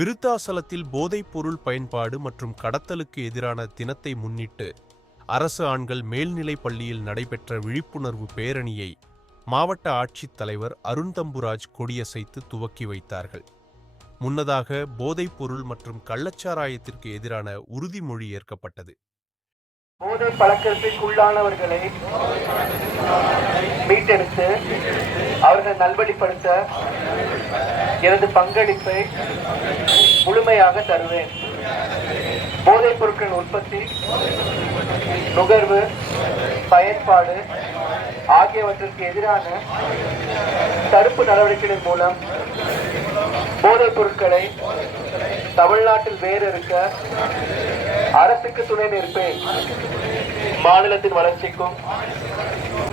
விருத்தாசலத்தில் போதைப் பொருள் பயன்பாடு மற்றும் கடத்தலுக்கு எதிரான தினத்தை முன்னிட்டு அரசு ஆண்கள் மேல்நிலைப் பள்ளியில் நடைபெற்ற விழிப்புணர்வு பேரணியை மாவட்ட ஆட்சித்தலைவர் அருண்தம்புராஜ் கொடியசைத்து துவக்கி வைத்தார்கள். முன்னதாக போதைப் பொருள் மற்றும் கள்ளச்சாராயத்திற்கு எதிரான உறுதிமொழி ஏற்கப்பட்டது. போதை பழக்கத்திற்குள்ளானவர்களை மீட்டெடுத்து அவர்கள் நல்வழிப்படுத்த எனது பங்களிப்பை முழுமையாக தருவேன். போதைப் பொருட்களின் உற்பத்தி, நுகர்வு, பயன்பாடு ஆகியவற்றிற்கு எதிரான தடுப்பு நடவடிக்கைகள் மூலம் போதைப் பொருட்களை தமிழ்நாட்டில் வேறறுக்க அரசுக்கு துணை நிற்பேன். மாநிலத்தின் வளர்ச்சிக்கும்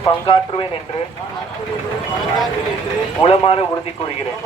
பங்காற்றுவேன் என்று உளமாற உறுதி கூறுகிறேன்.